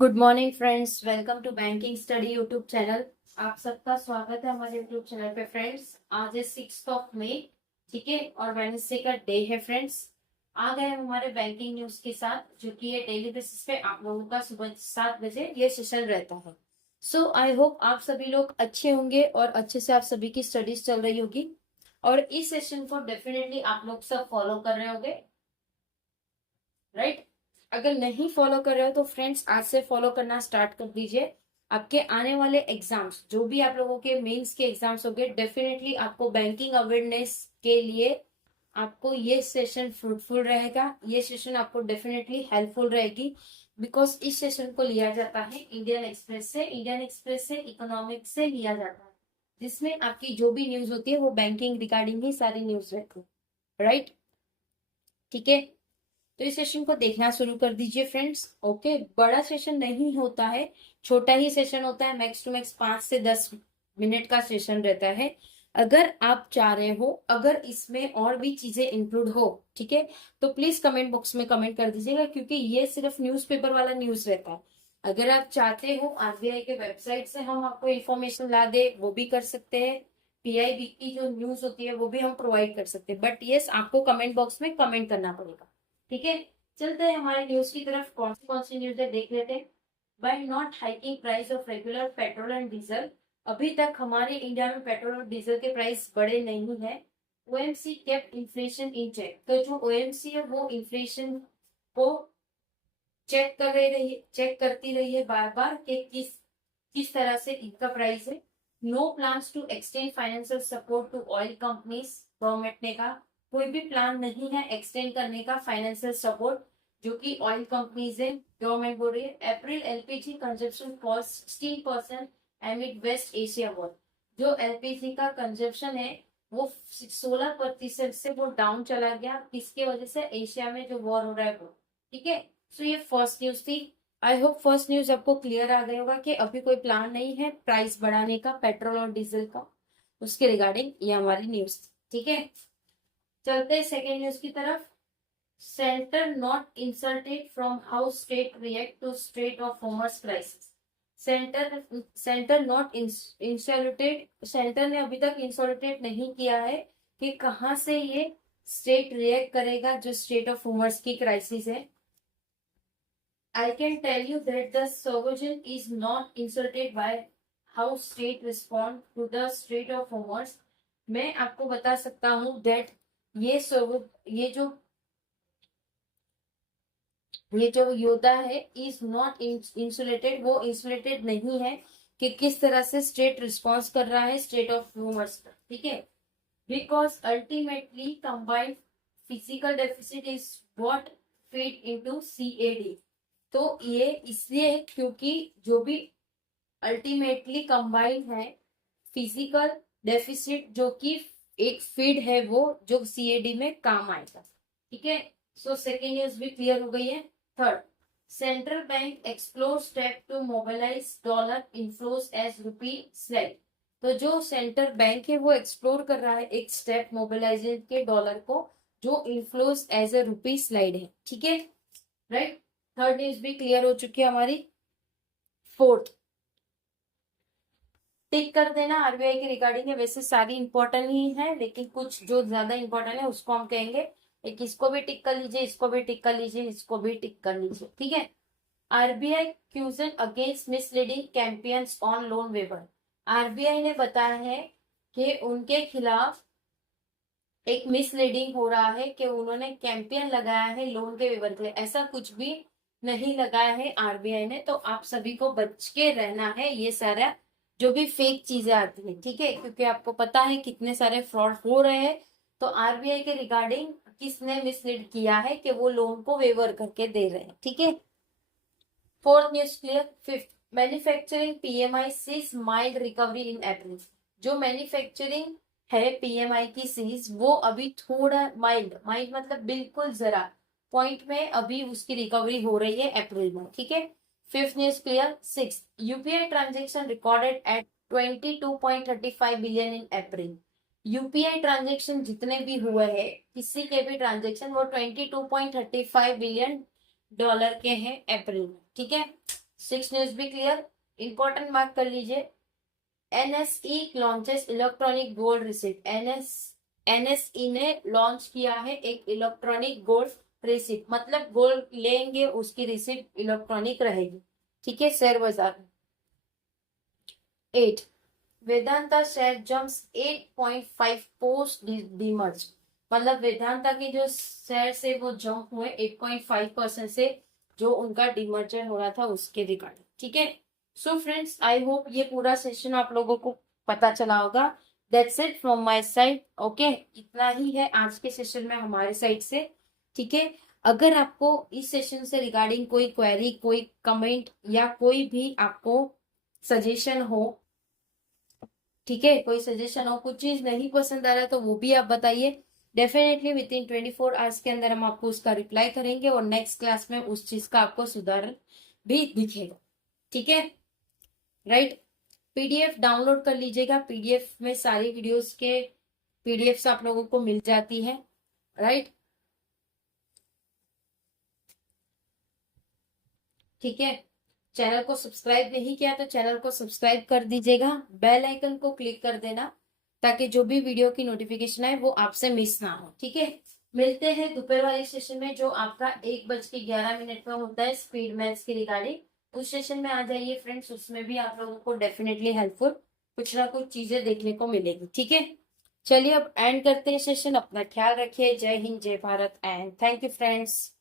Good morning friends, welcome to banking study YouTube channel. आप सबका स्वागत है हमारे यूट्यूब चैनल पे। फ्रेंड्स, आज है 6 मई, ठीक है, और वेडनेसडे का डे है। फ्रेंड्स, आ गए हम हमारे बैंकिंग न्यूज के साथ, जो कि ये डेली बेसिस पे आप लोगों का सुबह 7 बजे ये सेशन रहता है। सो आई होप आप सभी लोग अच्छे होंगे और अच्छे से आप सभी की स्टडीज चल रही होगी, और इस सेशन को डेफिनेटली आप लोग सब फॉलो कर रहे होंगे, राइट? अगर नहीं फॉलो कर रहे हो तो फ्रेंड्स आज से फॉलो करना स्टार्ट कर दीजिए। आपके आने वाले एग्जाम्स, जो भी आप लोगों के मेंस के एग्जाम्स होंगे, डेफिनेटली आपको बैंकिंग अवेयरनेस के लिए आपको ये सेशन फ्रूटफुल रहेगा। ये सेशन आपको डेफिनेटली हेल्पफुल रहेगी, बिकॉज इस सेशन को लिया जाता है इंडियन एक्सप्रेस से इकोनॉमिक्स से लिया जाता है, जिसमें आपकी जो भी न्यूज होती है वो बैंकिंग रिगार्डिंग ही सारी न्यूज रहती है, राइट? ठीक है, तो इस सेशन को देखना शुरू कर दीजिए फ्रेंड्स। ओके, बड़ा सेशन नहीं होता है, छोटा ही सेशन होता है। मैक्स टू मैक्स 5 से 10 मिनट का सेशन रहता है। अगर आप चाह रहे हो, अगर इसमें और भी चीजें इंक्लूड हो, ठीक है, तो प्लीज कमेंट बॉक्स में कमेंट कर दीजिएगा, क्योंकि ये सिर्फ न्यूज़पेपर वाला न्यूज रहता है। अगर आप चाहते हो आरबीआई के वेबसाइट से हम आपको इन्फॉर्मेशन ला दे, वो भी कर सकते हैं। पीआईबी की जो न्यूज होती है वो भी हम प्रोवाइड कर सकते हैं, बट यस, आपको कमेंट बॉक्स में कमेंट करना पड़ेगा, ठीक है। चलते हैं हमारे न्यूज की तरफ। कौन सी न्यूज है देख लेते हैं। By not hiking price of regular petrol and diesel, अभी तक हमारे इंडिया में पेट्रोल और डीजल के प्राइस बढ़े नहीं है। OMC kept inflation in check, तो जो ओएमसी है वो इन्फ्लेशन को चेक करती रही है बार बार कि किस तरह से इनका प्राइस है। No plans to extend financial support to oil companies, government ने कहा कोई भी प्लान नहीं है एक्सटेंड करने का फाइनेंशियल सपोर्ट जो कि ऑयल कंपनीज है। गवर्नमेंट बोल रही है April LPG consumption fall 16% amid West Asia war, जो एलपीजी का कंजप्शन है वो 16% से वो डाउन चला गया, किसके वजह से? एशिया में जो वॉर हो रहा है वो, ठीक है। सो ये फर्स्ट न्यूज थी। आई होप फर्स्ट न्यूज आपको क्लियर आ गया होगा कि अभी कोई प्लान नहीं है प्राइस बढ़ाने का पेट्रोल और डीजल का, उसके रिगार्डिंग ये हमारी न्यूज थी, ठीक है। चलते हैं सेकेंड न्यूज की तरफ। Centre not insulated from how state react to state of commerce crisis. Centre not insulated, centre ने अभी तक इंसल्टेड नहीं किया है कि कहां से ये स्टेट रिएक्ट करेगा जो स्टेट ऑफ कॉमर्स की क्राइसिस है। I can tell you that the sovereign is not insulted by how state respond to the state of commerce. मैं आपको बता सकता हूँ that ये ये जो ये जो योद्धा है इज नॉट इंसुलेटेड, वो इंसुलेटेड नहीं है कि किस तरह से स्टेट रिस्पॉन्स कर रहा है स्टेट ऑफ कॉमर्स पर, ठीक है। Because ultimately combined physical deficit is what feed into CAD. तो ये इसलिए है क्योंकि जो भी अल्टीमेटली कंबाइंड है फिजिकल डेफिसिट, जो कि एक फीड है वो जो सीएडी में काम आएगा, ठीक है। सो सेकेंड न्यूज भी क्लियर हो गई है। Third, central bank explore step to mobilise dollar inflows as rupee slide. तो जो सेंट्रल बैंक है वो एक्सप्लोर कर रहा है एक स्टेप मोबिलाइजेशन के डॉलर को, जो inflows as a rupee slide है, ठीक है, राइट। थर्ड न्यूज भी क्लियर हो चुकी है हमारी। फोर्थ, टिक कर देना आरबीआई की रिगार्डिंग है, वैसे सारी इंपॉर्टेंट ही है, लेकिन कुछ जो ज्यादा इंपॉर्टेंट है उसको हम कहेंगे। एक इसको भी टिक कर लीजिए, इसको भी टिक कर लीजिए, इसको भी टिक कर लीजिए, ठीक है। RBI cautions against misleading campaigns on loan waiver. RBI ने बताया है कि उनके खिलाफ एक मिसलीडिंग हो रहा है कि उन्होंने कैंपेन लगाया है लोन के वेवर के लिए, ऐसा कुछ भी नहीं लगाया है आरबीआई ने। तो आप सभी को बच के रहना है ये सारा जो भी फेक चीजें आती है, ठीक है, क्योंकि आपको पता है कितने सारे फ्रॉड हो रहे हैं। तो आरबीआई के रिगार्डिंग किसने मिसलीड किया है कि वो लोन को वेवर करके दे रहे हैं, ठीक है। Fourth news clear. Fifth, manufacturing PMI sees mild recovery in April. जो मैन्युफैक्चरिंग है पीएमआई की सीज वो अभी थोड़ा माइल्ड, माइल्ड मतलब बिल्कुल जरा पॉइंट में अभी उसकी रिकवरी हो रही है अप्रैल में, ठीक है। Fifth news clear. Six, UPI transaction recorded at 22.35 billion in April. UPI transaction जितने भी हुए हैं किसी के भी ट्रांजेक्शन वो 22.35 बिलियन डॉलर के हैं अप्रैल में, ठीक है। सिक्स न्यूज भी क्लियर, इंपॉर्टेंट मार्क कर लीजिए। NSE launches electronic gold receipt. NSE ने लॉन्च किया है एक इलेक्ट्रॉनिक गोल्ड रिसिप्ट, मतलब गोल्ड लेंगे उसकी रिसिप्ट इलेक्ट्रॉनिक रहेगी, ठीक है, शेयर बाजार में। 8, Vedanta share jumps 8.5 post demerge, मतलब वेदांता की जो शेयर से वो जंप हुए 8.5% से, जो उनका डीमर्जर हो रहा था उसके रिगार्डिंग, ठीक है। सो फ्रेंड्स, आई होप ये पूरा सेशन आप लोगों को पता चला होगा। That's it from my side, okay, इतना ही है आज के सेशन में हमारे साइड से, ठीक है। अगर आपको इस सेशन से रिगार्डिंग कोई क्वेरी, कोई कमेंट या कोई भी आपको सजेशन हो, ठीक है, कोई सजेशन हो, कुछ चीज नहीं पसंद आ रहा है तो वो भी आप बताइए। डेफिनेटली विद इन 24 आवर्स के अंदर हम आपको उसका रिप्लाई करेंगे और नेक्स्ट क्लास में उस चीज का आपको सुधार भी दिखेगा, ठीक है, राइट। पीडीएफ डाउनलोड कर लीजिएगा, पीडीएफ में सारी वीडियोस के पीडीएफ आप लोगों को मिल जाती है, राइट, ठीक है। चैनल को सब्सक्राइब नहीं किया तो चैनल को सब्सक्राइब कर दीजिएगा, बेल आइकन को क्लिक कर देना ताकि जो भी वीडियो की नोटिफिकेशन है वो आपसे मिस ना हो, ठीक है। मिलते हैं दोपहर वाले सेशन में जो आपका 1:11 में होता है, स्पीड मैथ्स की रिगार्डिंग। उस सेशन में आ जाइए फ्रेंड्स, उसमें भी आप लोगों को डेफिनेटली हेल्पफुल कुछ ना कुछ चीजें देखने को मिलेगी, ठीक है। चलिए अब एंड करते हैं सेशन, अपना ख्याल रखिए, जय हिंद जय Bharat and thank you friends.